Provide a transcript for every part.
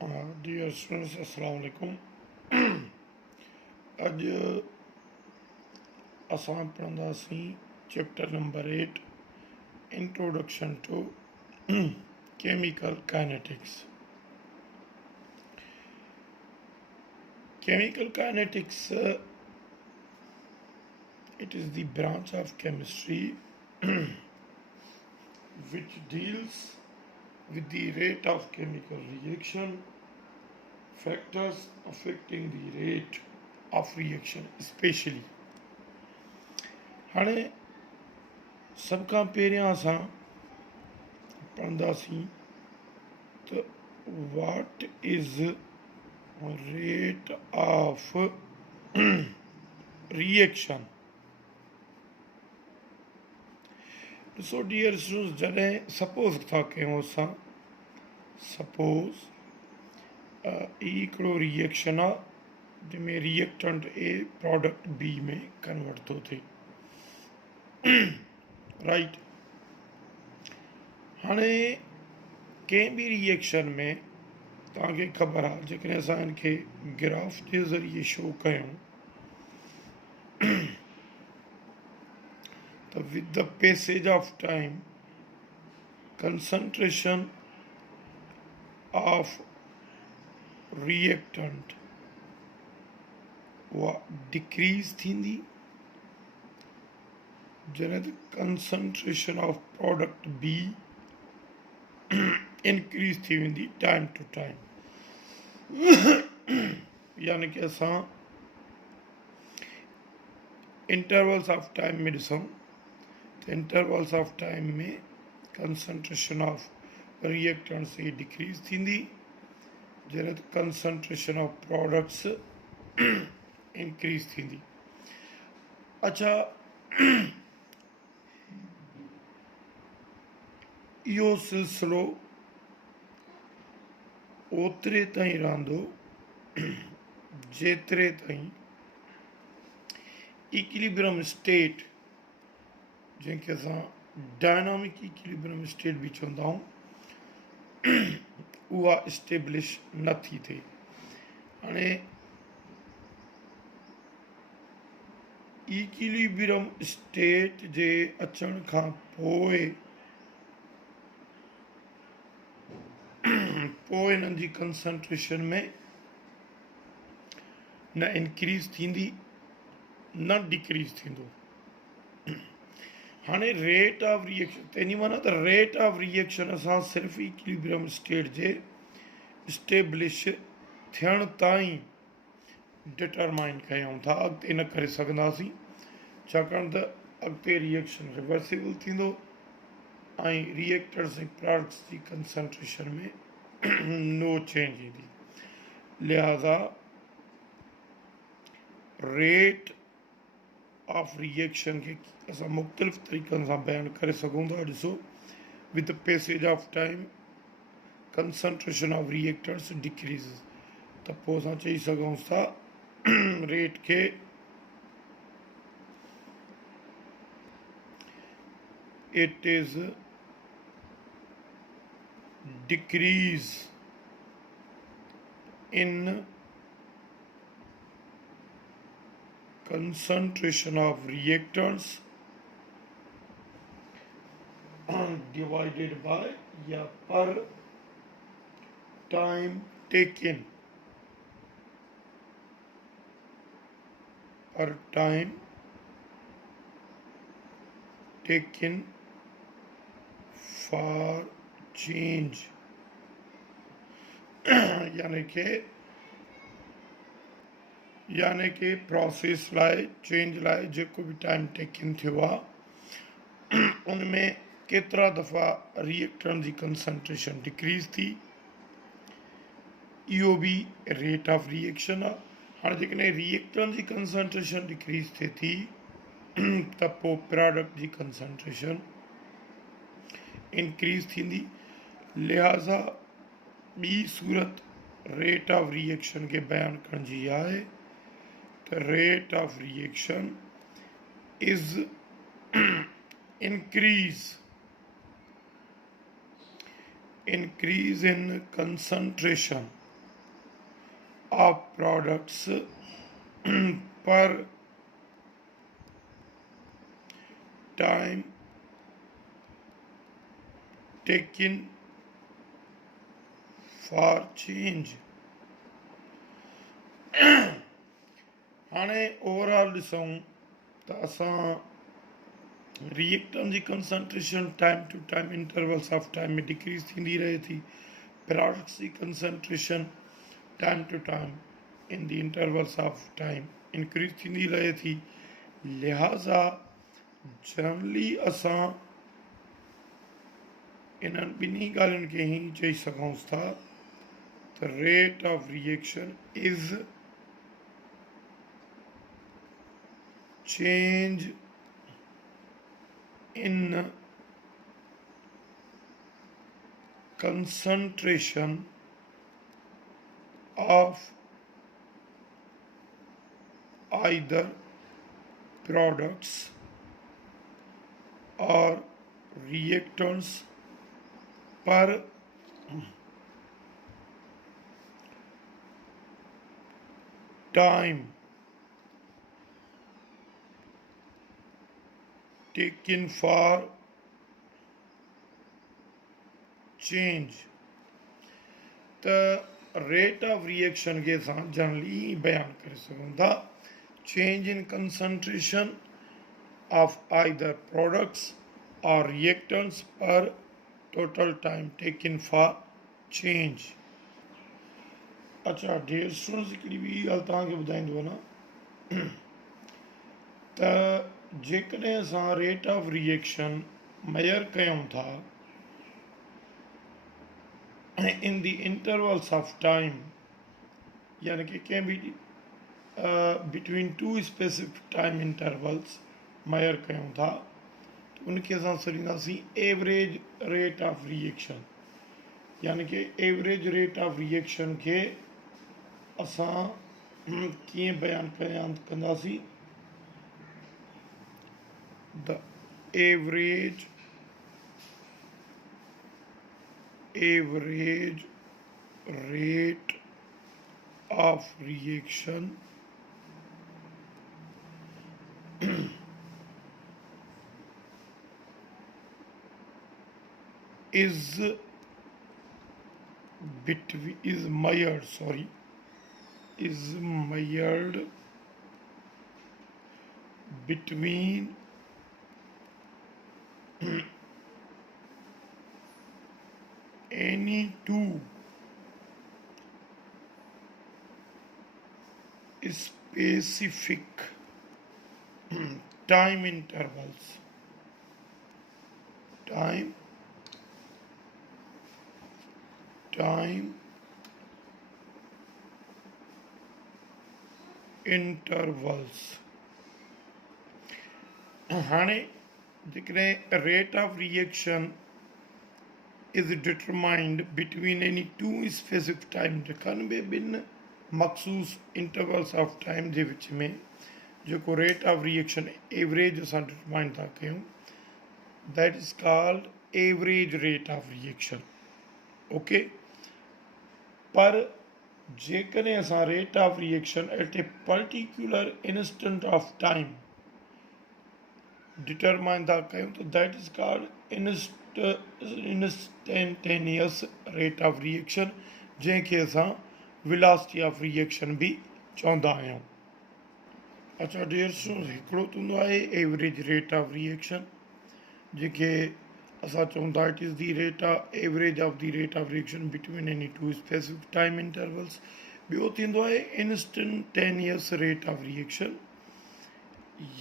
Dear students अस्सलाम वालेकुम। अज असां पढ़ंदासीं chapter number 8 introduction to chemical kinetics. Chemical kinetics it is the branch of chemistry which deals with the rate of chemical reaction, factors affecting the rate of reaction especially। हाणे सब खां पहिरियां असां पढ़ंदासीं त what is rate of reaction. ॾिसो dear students, जॾहिं सपोज़ था कयूं असां सपोज़ ई हिकिड़ो रिएक्शन आहे जंहिंमें रिएक्टेंट ए प्रोडक्ट बी में कन्वर्ट थो थिए, राइट। हाणे कंहिं बि रिएक्शन में तव्हांखे ख़बर आहे जेकॾहिं असां हिनखे ग्राफ जे ज़रिए शो कयूं त with the passage of time concentration of reactant उहा डिक्रीज़ थींदी, जॾहिं त कंसंट्रेशन ऑफ प्रोडक्ट बी इंक्रीज़ थी वेंदी टाइम टू टाइम। यानी कि असां इंटरवल्स ऑफ टाइम में ॾिसूं त इंटरवल्स ऑफ टाइम में कंसंट्रेशन ऑफ रिएक्टेंट्स ही डिक्रीज़ थींदी, जॾहिं त कंसंट्रेशन ऑफ प्रोडक्ट्स इंक्रीज़ थींदी। अच्छा, इहो सिलसिलो ओतिरे ताईं रहंदो जेतिरे ताईं इक्विलिब्रियम स्टेट, जंहिंखे असां डायनामिक इक्विलिब्रियम स्टेट बि चवंदा आहियूं, उहा इस्टेब्लिश न थी थिए। हाणे इक्विलिब्रियम स्टेट जे अचण खां पोइ हिननि जी कंसंट्रेशन में न इंक्रीज़ थींदी न डिक्रीज़ थींदो। हाणे रेट ऑफ रिएक्शन तंहिंजी माना त रेट ऑफ रिएक्शन असां सिर्फ़ु इक्विलिब्रियम स्टेट जे इस्टेब्लिश थियण ताईं डिटरमाइन कयूं था, अॻिते न करे सघंदासीं, छाकाणि त अॻिते रिएक्शन रिवर्सिबल थींदो ऐं रिएक्टर्स ऐं प्रोडक्ट्स जी कंसंट्रेशन में नो चेंज ईंदी। लिहाज़ा रेट ऑफ रिएक्शन खे असां मुख़्तलिफ़ तरीक़नि सां बयानु करे सघूं था। ॾिसो, with passage of time concentration of reactors decrease, त पोइ असां चई सघूं था रेट खे it is decrease in concentration of reactants divided by या per time taken, per time taken for change। यानी कि प्रोसेस लाइ चेंज लाइ जेको बि टाइम टेकन थियो आहे उन में केतिरा दफ़ा रिएक्टेंट जी कंसंट्रेशन डिक्रीज़ थी, इहो बि रेट ऑफ रिएक्शन आहे। हाणे जेकॾहिं रिएक्टेंट जी कंसंट्रेशन डिक्रीज़ थिए थी त पोइ प्रोडक्ट जी कंसंट्रेशन इंक्रीज़ थींदी। लिहाज़ा ॿी सूरत रेट ऑफ रिएक्शन खे बयानु करण जी आहे त rate of reaction is increase in concentration of products per time taken for change. हाणे ओवरऑल ॾिसूं त असां रिएक्टेंट जी concentration time to time intervals of time में डिक्रीज़ थींदी रहे थी, प्रोडक्ट्स जी concentration time to time in the intervals of time increase थींदी रहे थी। लिहाज़ा जनरली असां इन्हनि ॿिन्ही ॻाल्हियुनि खे ई चई सघूं था त rate of reaction is change in concentration of either products or reactants per time taken for change। त रेट ऑफ रिएक्शन के असां जनरली बयान करे सघूं था change in concentration of either products और रिएक्टेंट्स पर total time taken for change. अच्छा डियर स्टूडेंट्स हिकिड़ी ॿी ॻाल्हि तव्हांखे ॿुधाईंदो न त जेकॾहिं असां रेट ऑफ रिएक्शन मेयर कयूं था इन द इंटरवल्स ऑफ टाइम यानी कि कंहिं बि between two specific time intervals मेयर कयूं था त उनखे असां सॾींदासीं एवरेज रेट ऑफ रिएक्शन। यानी कि एवरेज रेट ऑफ रिएक्शन खे असां कीअं बयानु कंदासीं the average rate of reaction is measured between any two specific time intervals हाणे जेकॾहिं rate of reaction is determined between any two specific time रखनि में ॿिनि मखसूस इंटरवल्स ऑफ टाइम जे विच में जेको रेट ऑफ रिएक्शन एवरेज असां डिटरमाइन था कयूं that is called average rate of reaction. Okay पर जेकॾहिं असां rate of reaction at a particular instant of time determine था कयूं त that is called instantaneous rate of reaction जंहिंखे असां वेलोसिटी ऑफ रिएक्शन भी चवंदा आहियूं। अच्छा डियर स्टूडेंट्स हिकिड़ो त हूंदो आहे एवरेज रेट ऑफ रिएक्शन जंहिंखे असां चऊं था it is the rate of average of the rate of reaction between any two specific time intervals. ॿियो थींदो आहे इंस्टेंटेनियस रेट ऑफ रिएक्शन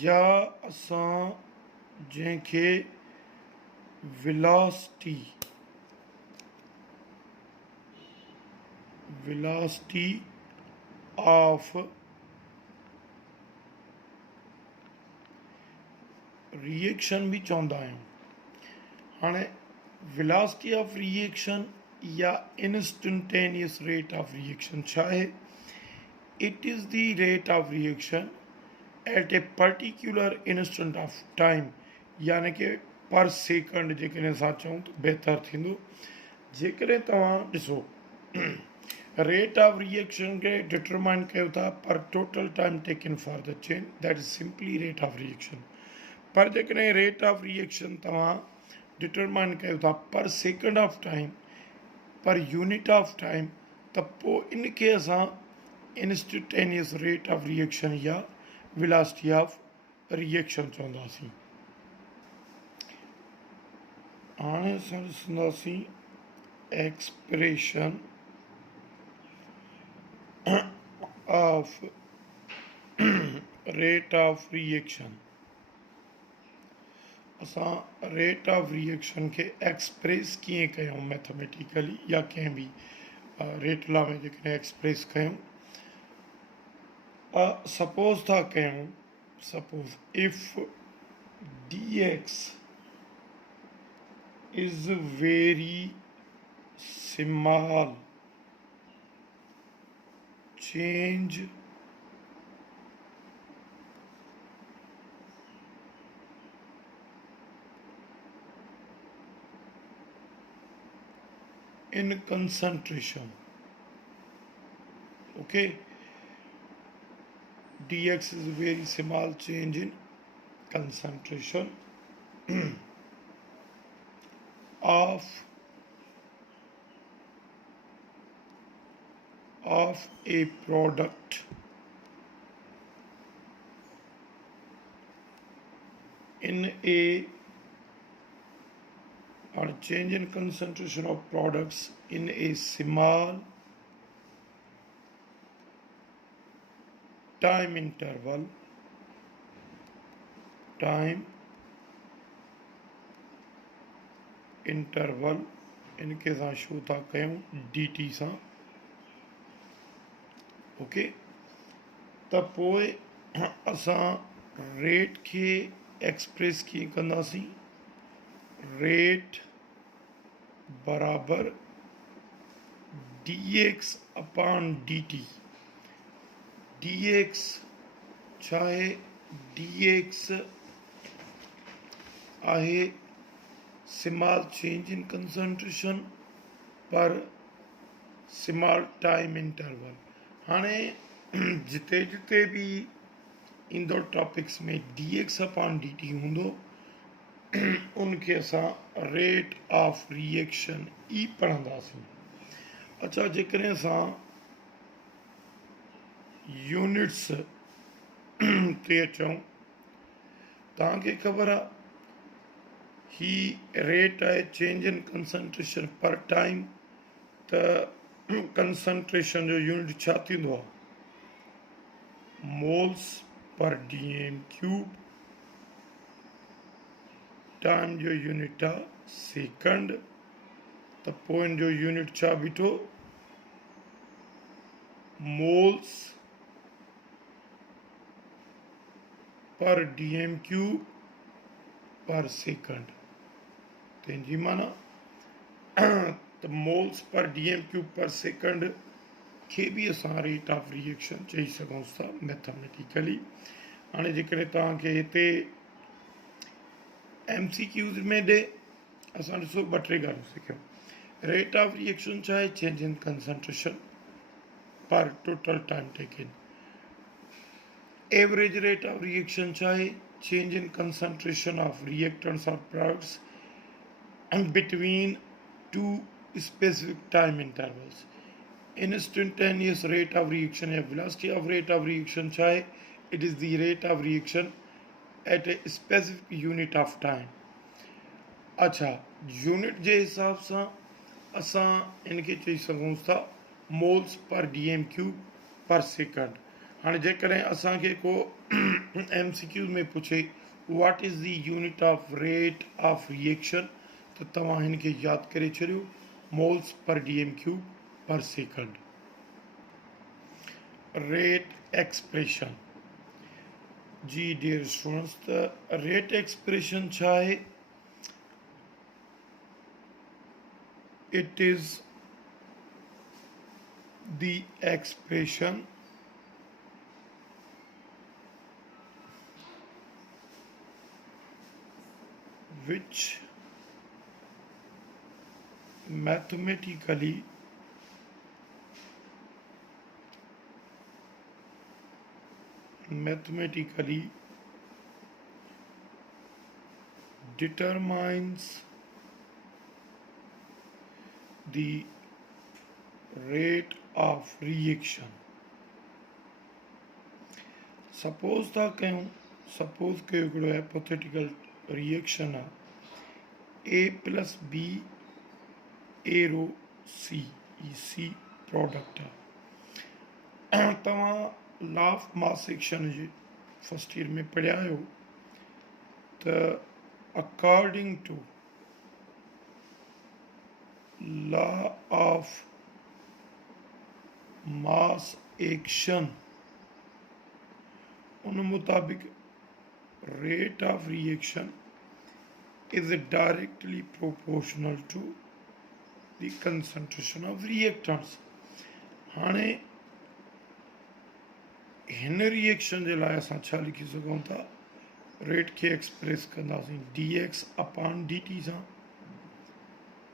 या असां जंहिंखे velocity of रिएक्शन भी चवंदा आहियूं। हाणे velocity ऑफ रिएक्शन या इंस्टेंटेनियस रेट ऑफ रिएक्शन छा आहे? It is the rate of reaction at a particular instant of time यानी कि पर सेकंड जेकॾहिं असां चऊं त बहितर थींदो। जेकॾहिं तव्हां ॾिसो रेट ऑफ रिएक्शन के डिटरमाइन कयो था पर total time taken for the chain, that is simply rate of reaction. पर जेकॾहिं रेट ऑफ रिएक्शन तव्हां डिटरमाइन कयो था पर second of time, per unit of time, त पोइ इनखे असां इंस्टेंटेनियस रेट ऑफ रिएक्शन या वेलोसिटी ऑफ रिएक्शन चवंदासीं। हाणे असां ॾिसंदासीं expression of rate of reaction. असां रेट ऑफ रिएक्शन के एक्सप्रेस कीअं कयूं मैथमेटिकली या कंहिं बि रेट लॉ में जेकॾहिं एक्सप्रेस कयूं, सपोज था कयूं, suppose if dx is very small change in concentration, okay, dx is a very small change in concentration of a product in a, or change in concentration of products in a small time interval, इनके सां शो था कयूं dt सां, ओके। त पोइ असां रेट खे एक्सप्रेस कीअं कंदासीं, रेट बराबर dx अपॉन dt। dx छा आहे, dx आहे स्मॉल चेंज इन कंसंट्रेशन पर स्मॉल टाइम इंटरवल। हाणे जिते जिते भी ईंदो टॉपिक्स में dx अपॉन dt हूंदो, उनखे असां रेट ऑफ रिएक्शन ई पढ़ंदासीं। अच्छा, जेकॾहिं असां यूनिट्स ते अचूं, तव्हांखे ख़बर आहे ही रेट आहे चेंज इन कंसंट्रेशन पर टाइम, त कंसंट्रेशन जो यूनिट छा थींदो आहे, moles per dm cube, time जो यूनिट आहे सेकंड, त पोइ इन जो यूनिट छा बीठो, मोल्स पर dm क्यूब पर सेकंड। तंहिंजी माना त मोल्स पर dm क्यूब पर सेकंड खे बि असां रेट ऑफ रिएक्शन चई सघूं था मैथमेटिकली। हाणे जेकॾहिं तव्हांखे हिते MCQs में ॾे, असां ॾिसो ॿ टे ॻाल्हियूं सिखियूं। रेट ऑफ रिएक्शन छा आहे, चेंज इन कंसंट्रेशन पर total time taken. Average rate of reaction छा आहे, change in concentration of reactants or products and between two specific time intervals। Instantaneous rate of reaction या velocity of rate of reaction छा आहे, it is the rate of reaction at a specific unit of time। अच्छा, यूनिट जे हिसाब सां असां इनखे चई सघूं था मोल्स पर dm क्यूब पर सेकंड। हाणे जेकॾहिं असांखे को MCQ में पुछे what is the unit of rate of reaction, त तव्हां हिनखे यादि करे छॾियो, मोल्स पर dm क्यूब पर सेकंड। रेट एक्सप्रेशन जी डियर स्टूडेंट्स, त रेट एक्सप्रेशन छा आहे, it is the expression which mathematically mathematically determines the rate of reaction. Suppose था कयूं, सपोज कयो हिकिड़ो हाइपोथेटिकल रिएक्शन आहे ए प्लस बी ए रो सी, ई सी प्रोडक्ट आहे। तव्हां लॉ ऑफ मास एक्शन जे फर्स्ट ईयर में पढ़िया आहियो त according to law of mass action उन मुताबिक rate of reaction is directly proportional to the concentration of reactants। हाणे हिन रिएक्शन जे लाइ असां छा लिखी सघूं था, रेट खे एक्सप्रेस कंदासीं dx अपॉन dt सां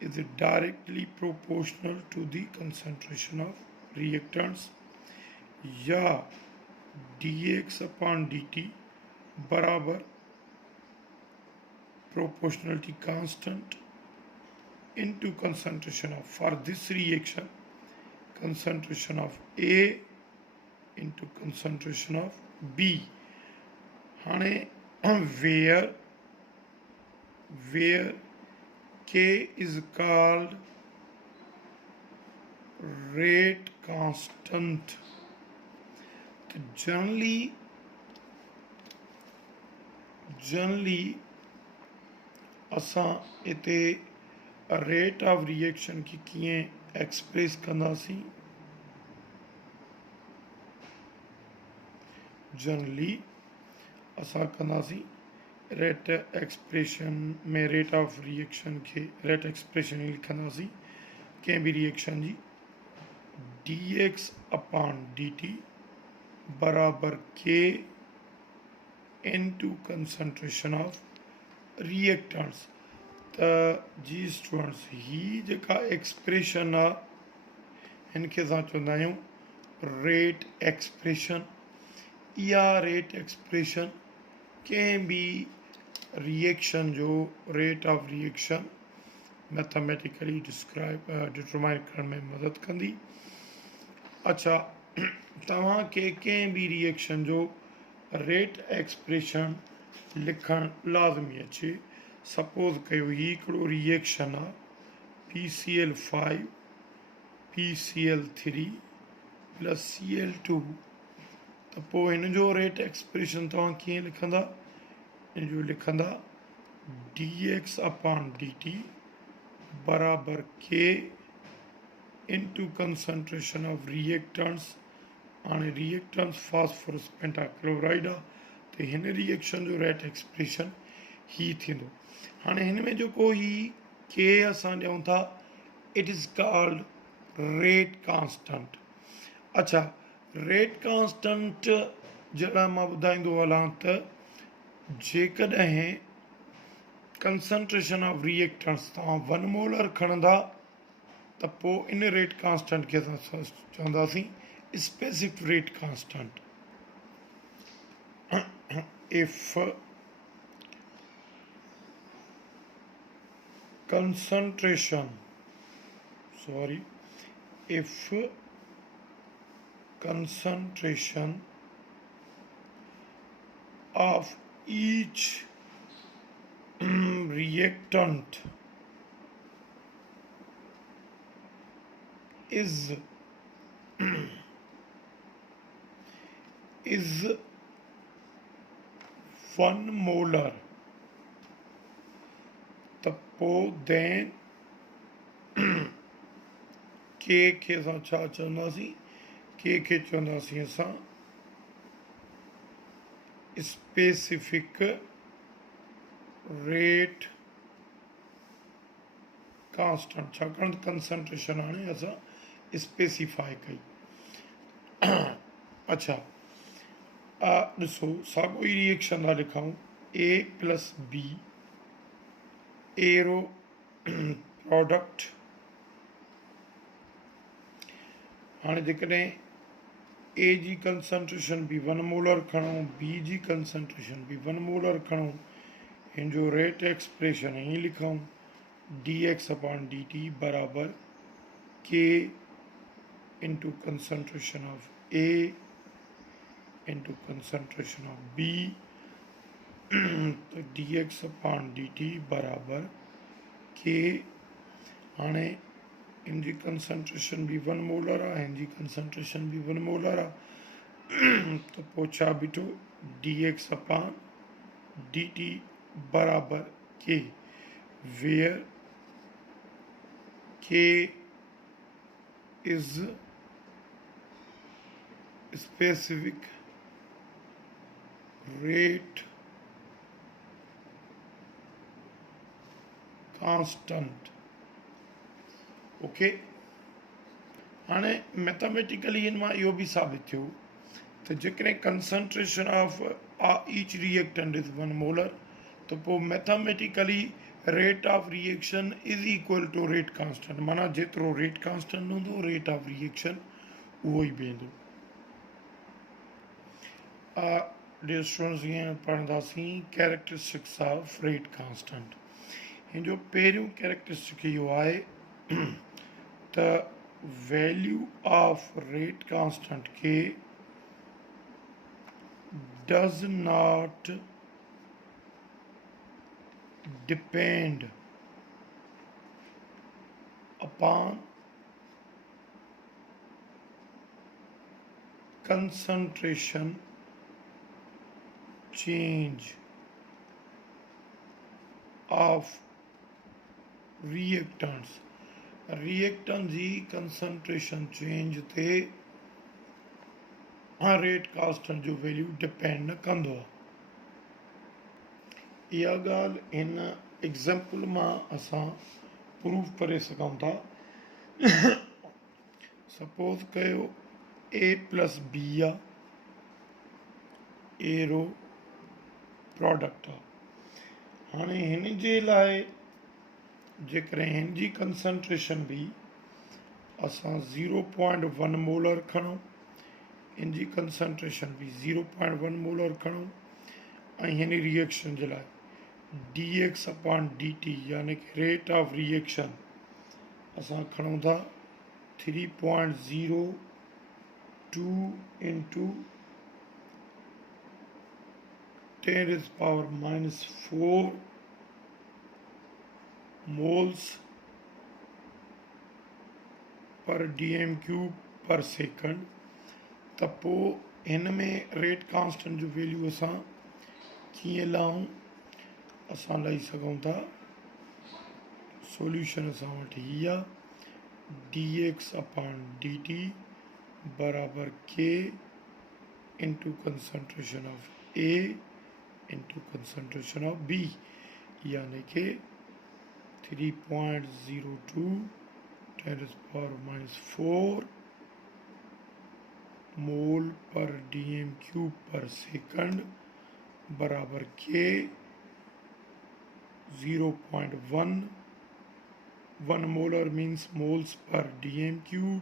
is directly proportional to the concentration of reactants, या dx अपॉन dt बराबर proportionality constant into concentration of, for this reaction, concentration of A into concentration of B। हाणे where K is called rate constant, तो जनरली असां इते rate of reaction की कीअं एक्सप्रेस कंदासीं, जनरली असां कंदासीं रेट एक्सप्रेशन में रेट ऑफ रिएक्शन के रेट एक्सप्रेशन ही लिखंदासीं कंहिं बि रिएक्शन जी dx अपॉन dt बराबर k into concentration of reactants। त जी स्टूडेंट्स ही जेका एक्सप्रेशन आहे हिनखे असां चवंदा आहियूं रेट एक्सप्रेशन। इहा रेट एक्सप्रेशन कंहिं बि रिएक्शन जो rate of reaction mathematically determine करण में मदद कंदी। अच्छा, तव्हांखे कंहिं बि रिएक्शन जो रेट एक्सप्रेशन लिखण लाज़मी अचे। सपोज कयो ही हिकिड़ो रिएक्शन आहे PCl5 PCl3 प्लस Cl2, त पोइ हिन जो रेट एक्सप्रेशन तव्हां कीअं लिखंदा, हिन जो लिखंदा dx अपॉन dt बराबर k into concentration of reactants. हाणे रिएक्टेंट्स फास्फोरस पेंटाक्लोराइड आहे, त हिन रिएक्शन जो रेट एक्सप्रेशन ही थींदो। हाणे हिन में जेको ही के असां ॾियूं था, it is called rate constant. अच्छा, रेट कांस्टेंट जे लाइ मां ॿुधाईंदो हलां त जेकॾहिं कंसंट्रेशन ऑफ रिएक्टेंट्स तव्हां 1 मोलर खणंदा त पोइ इन रेट कांस्टेंट खे असां चवंदासीं specific rate constant। if concentration of each reactant is 1 molar, त पोइ then के खे असां छा चवंदासीं, के खे चवंदासीं असां स्पेसिफिक रेट कांस्टेंट, छाकाणि कंसंट्रेशन हाणे असां स्पेसिफाई कई। अच्छा, ॾिसो साॻियो ई रिएक्शन था लिखूं A plus B arrow product. हाणे जेकॾहिं ए जी कंसंट्रेशन भी 1 मोलर खणूं, बी जी कंसंट्रेशन भी 1 मोलर खणूं, हिन जो रेट एक्सप्रेशन ही लिखूं D x upon D T बराबर के into concentration of A into concentration of B. तो D x upon D T बराबर के, हाणे इन जी कंसंट्रेशन भी 1 मोलर आहे, हिन जी कंसंट्रेशन भी 1 मोलर आहे। तो पोइ छा बीठो d x upon D T बराबर k, where k is specific rate constant। Okay, हाणे मैथमेटिकली इन मां इहो बि साबित थियो त जेकॾहिं concentration of each reactant is 1 molar, तो पोइ mathematically rate of reaction is equal to rate constant, माना जेतिरो रेट कांस्टेंट हूंदो रेट ऑफ रिएक्शन उहो ई बीहंदो। डियर स्टूडेंट्स, हीअं पढ़ंदासीं कैरेक्टरिस्टिक्स ऑफ रेट कांस्टेंट। हिन जो पहिरियों कैरेक्टरिस्टिक इहो आहे त वैल्यू ऑफ रेट कांस्टेंट खे does not depend upon concentration change of reactants। Reactant जी कंसंट्रेशन चेंज ते रेट कांस्टेंट जो वैल्यू डिपेंड न कंदो आहे। इहा ॻाल्हि हिन एग्ज़ाम्पल मां असां प्रूव करे सघूं था। सपोज कयो ए प्लस बी आहे, ए रो प्रोडक्ट आहे। हाणे हिन जे लाइ जेकॾहिं हिन जी कंसंट्रेशन बि असां 0.1 मोलर खणूं, इन जी कंसंट्रेशन भी 0.1 मोलर खणूं, ऐं हिन रिएक्शन जे लाइ D x upon D T यानी कि रेट ऑफ रिएक्शन असां खणूं था 3.02 इंटू 10⁻⁴ मोल्स पर डीएम क्यूब पर सेकंड। त पोइ हिन में रेट कांस्टेंट जो वैल्यू असां कीअं लाऊं, असां लही सघूं था। सॉल्यूशन असां वटि हीअ आहे d x upon D T बराबर के into concentration of A into concentration of B, यानी कि 3.02 10⁻⁴ मोल पर डीएम क्यूब पर सेकंड बराबर के 0.1। 1 molar means moles per DM cube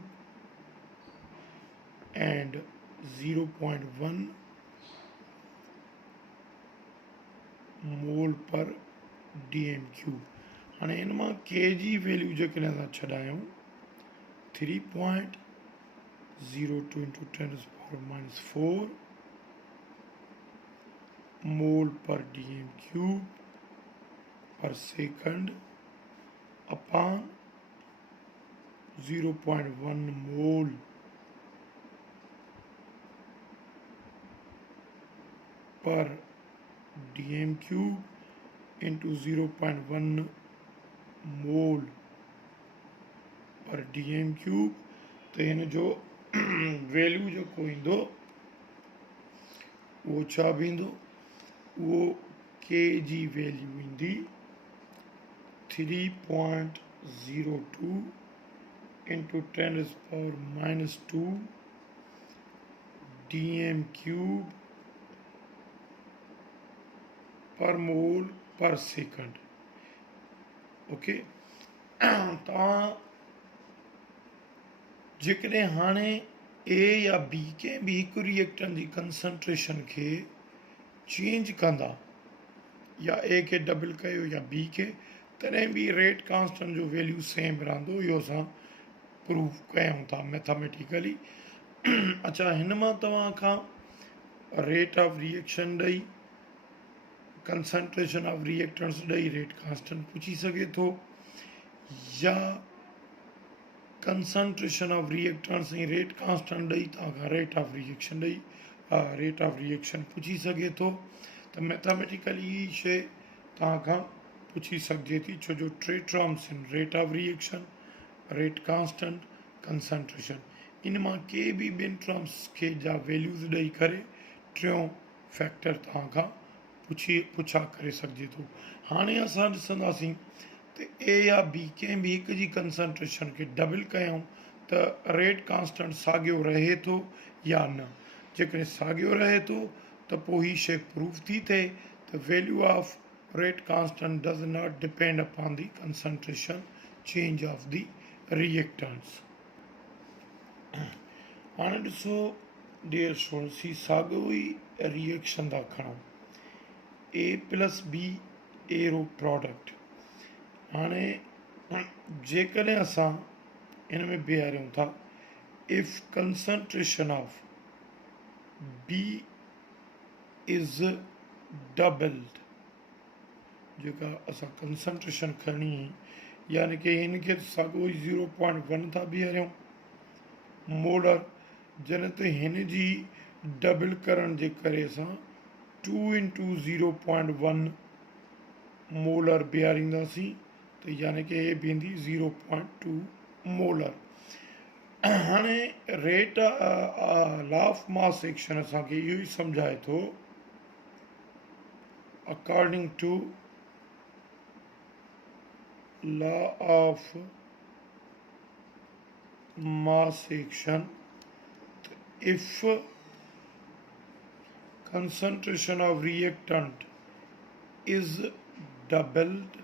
and 0.1 मोल पर डीएम क्यूब। हाणे इन मां के जी वैल्यू जेकॾहिं असां छॾायूं 3.02 इंटू 10⁻⁴ मोल पर डीएम क्यूब पर सेकंड अपॉन 0.1 मोल पर डीएम क्यूब इंटू 0.1 मोल पर डीएम क्यूब। तो इन जो वैल्यू जेको ईंदो उहो छा बींदो, वो के जी वैल्यू ईंदी 3.02 इंटू 10⁻⁻² डीएम क्यूब पर मोल पर सेकंड। ओके, तव्हां जेकॾहिं हाणे ए या बी कंहिं बि हिकु रिएक्टेंट जी कंसंट्रेशन खे चेंज कंदा, या ए खे डबल कयो या बी खे, तॾहिं बि रेट कांस्टेंट जो वैल्यू सेम रहंदो। इहो असां प्रूव कयूं था मैथमेटिकली। अच्छा, हिन मां तव्हां खां रेट ऑफ रिएक्शन ॾेई, कंसंट्रेशन ऑफ रिएक्टेंट्स ॾेई रेट कांस्टेंट पुछी सघे थो, या कंसंट्रेशन ऑफ रिएक्टेंट्स ऐं रेट कांस्टेंट ॾेई तव्हां खां रेट ऑफ रिएक्शन ॾेई रेट ऑफ रिएक्शन पुछी सघे थो। त मैथमेटिकली ही शइ तव्हां खां पुछी सघिजे थी, छो जो टे टर्म्स आहिनि, rate of reaction, rate constant, concentration. इन मां के बि ॿिनि टर्म्स खे जा वैल्यूज़ ॾेई करे टियों फैक्टर तव्हां खां पुछा करे सघिजे थो। हाणे असां ॾिसंदासीं त ए या बी कंहिं बि हिक जी कंसंट्रेशन खे डबल कयूं त रेट कांस्टेंट साॻियो रहे थो या न। जेकॾहिं साॻियो रहे थो त पोइ ही शइ प्रूव थी थिए त value of rate constant does not depend upon the concentration change of the reactants. हाणे ॾिसो डियर स्टूडेंट्स, ही साॻियो ई रिएक्शन था खणूं, A plus B arrow product. हाणे जेकॾहिं असां इन में बीहारियूं था, if concentration of B is doubled, जेका असां कंसंट्रेशन खणी, यानी कि हिन खे साॻियो ई 0.1 था बीहारियूं मोलर, जॾहिं त हिन जी डबल करण जे करे असां 2 इंटू 0.1 मोलर बीहारींदासीं, त यानी कि हे बीहंदी 0.2 मोलर। हाणे rate law of mass action असांखे इहो ई सम्झाए थो, according to law of mass action, if concentration of reactant is doubled,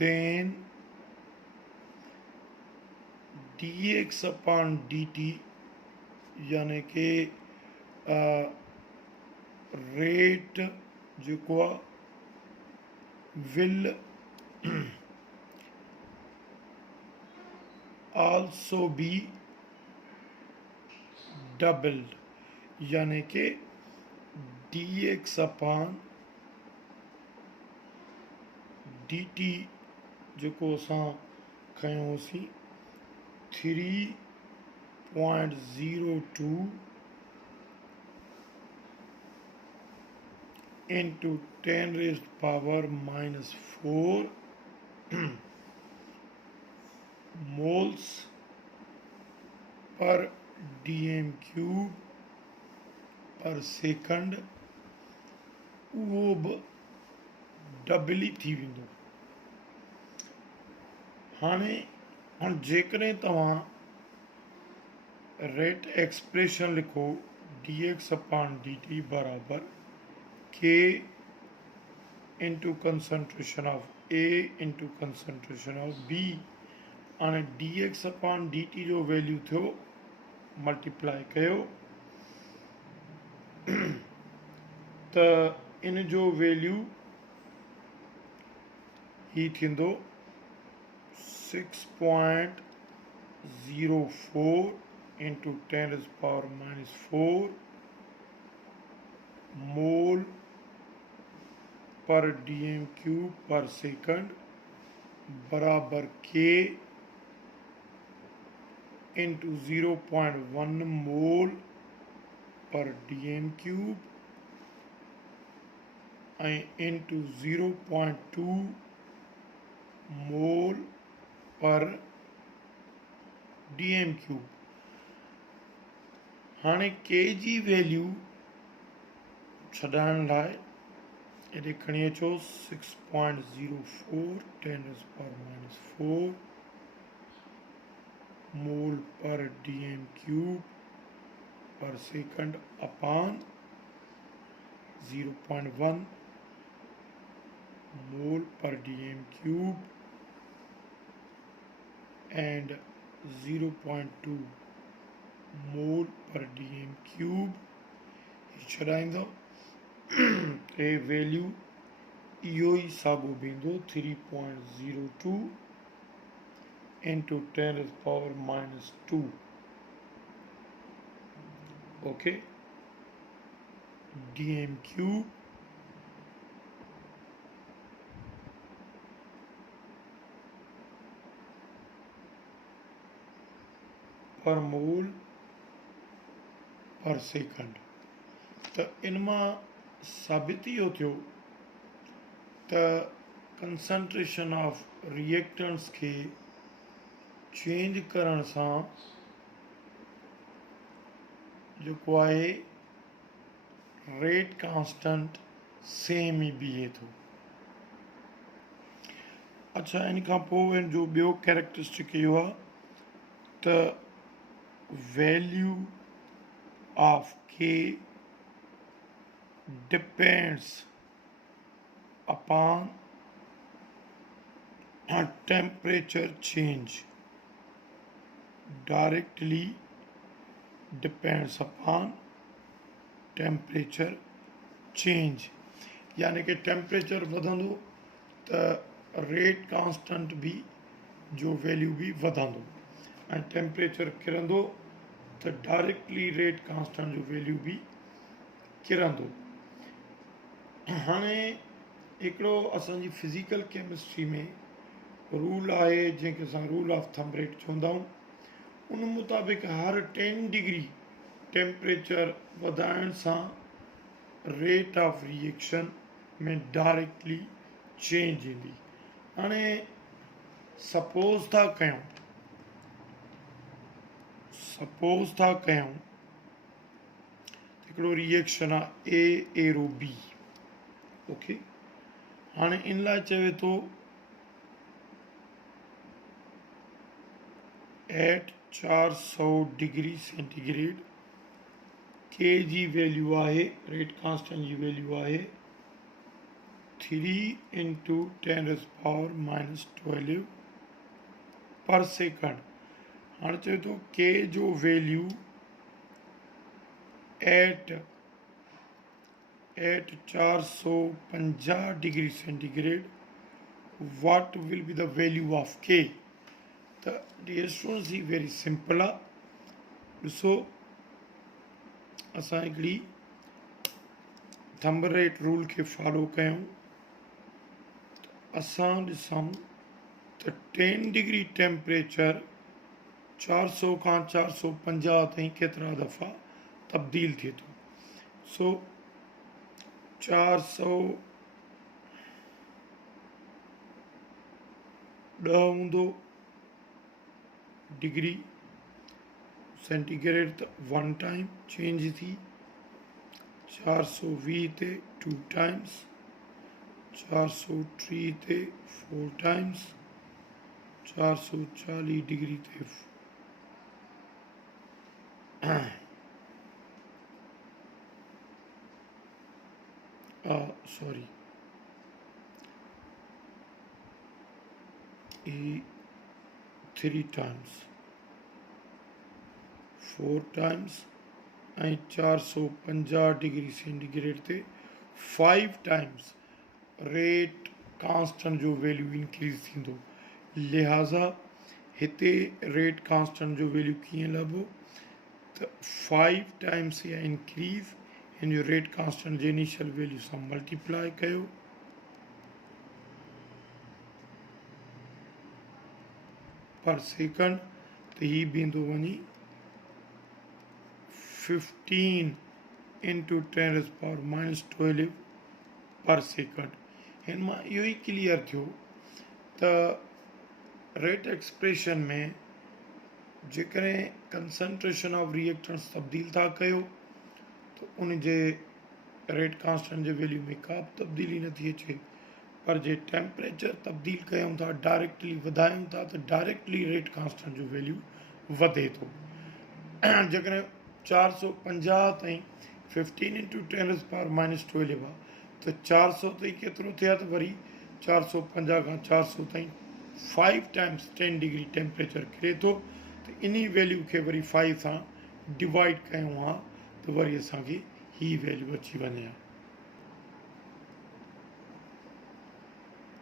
then dx upon dt, यानी कि रेट जेको आहे will also be doubled, यानी कि dx upon dt जेको असां खयोंसीं 3.02 into 10 raised power minus 4 moles per dm cube per second, उहो बि डबल ई थी वेंदो। हाणे जेकॾहिं तव्हां रेट एक्सप्रेशन लिखो dx upon dt बराबर k into concentration of a into concentration of b, हाणे dx upon dt जो वैल्यू थियो मल्टीप्लाई कयो त इन जो वैल्यू ही थींदो 6.04 इंटू 10 raised power minus 4 मोल पर dm क्यूब पर सेकंड बराबर k इंटू 0.1 मोल पर dm क्यूब इंटू 0.2 मोल पर dm क्यूब। हाणे के जी वैल्यू छॾाइण लाइ हेॾे खणी अचो 6.04 10 raised power minus 4 मोल पर dm क्यूब पर सेकंड अपॉन 0.1 मोल पर dm क्यूब, and 0.2 मोल पर dm क्यूब छॾाईंदो ते वैल्यू इहो ई साॻियो बीहंदो 3.02 into 10 to the power minus 2. Okay, dm cube per mole per second. त इन मां साबित इहो थियो त कंसंट्रेशन ऑफ रिएक्टेंट्स खे चेंज करण सां जेको आहे रेट कांस्टेंट सेम ई बीहे थो। अच्छा, इन खां पोइ इन जो ॿियो कैरेक्टरिस्टिक इहो आहे त वैल्यू ऑफ के depends upon a temperature change, directly depends upon temperature change, यानी कि टेम्परेचर वधंदो त रेट कांस्टेंट भी जो वैल्यू भी वधंदो ऐं टेम्परेचर किरंदो त डायरेक्टली रेट कांस्टेंट जो वैल्यू भी किरंदो। हाणे हिकिड़ो असांजी फिज़िकल केमिस्ट्री में रूल आहे जंहिंखे असां रूल ऑफ थंब रेट चवंदा आहियूं। उन मुताबिक़ हर 10 डिग्री टेम्परेचर वधाइण सां रेट ऑफ रिएक्शन में डायरेक्टली चेंज ईंदी। हाणे सपोज़ था कयूं हिकिड़ो रिएक्शन आहे ए एरो बी। ओके, हाणे इन लाइ चवे थो एट 400 डिग्री सेंटीग्रेड के जी वैल्यू आहे, रेट कांस्टेंट जी वैल्यू आहे 3 into 10⁻⁻12 पर सेकंड। हाणे चवे थो के जो value at 450 degree centigrade what will be the value of k। त डियर स्टूडेंट्स ही वेरी सिंपल आहे। ॾिसो असां हिकिड़ी थंब रेट रूल खे फॉलो कयूं, असां ॾिसूं त 10 डिग्री टेम्परेचर 400 खां 450 ताईं केतिरा दफ़ा तब्दील थिए थो। सो 410 हूंदो डिग्री सेंटीग्रेड त 1 टाइम चेंज थी, 420 ते 2 टाइम्स, 430 ते 4 टाइम्स, 440 डिग्री ते सॉरी 3 टाइम्स, 4 टाइम्स ऐं 450 डिग्री सेंटीग्रेड ते 5 टाइम्स रेट कांस्टेंट जो वैल्यू इंक्रीज थींदो। लिहाज़ा हिते रेट कांस्टेंट जो वैल्यू कीअं लभो त 5 टाइम्स या इंक्रीज हिन जो रेट कांस्टेंट जे इनिशियल वैल्यू सां मल्टीप्लाई कयो पर सेकंड त ही बीहंदो वञी 15 into 10⁻⁻12 पर सेकंड। हिन मां इहो ई क्लियर थियो त रेट एक्सप्रेशन में जेकॾहिं कंसंट्रेशन ऑफ रिएक्टेंट्स तब्दील था कयो तो उन जे रेट कांस्टेंट जे वैल्यू में का बि तब्दीली नथी अचे, पर जे टेम्परेचर तब्दील कयूं था, डायरेक्टली वधायूं था त डायरेक्टली रेट कांस्टेंट जो वैल्यू वधे थो। जेकॾहिं 450 ताईं 15 into 10⁻⁻12 आहे त 400 ताईं केतिरो थिया त वरी 450 खां 400 ताईं 5 टाइम्स 10 डिग्री टेम्परेचर किरे थो इन वैल्यू खे वरी 5 सां डिवाइड कयूं हा त वरी असांखे ही वैल्यू अची वञे हा।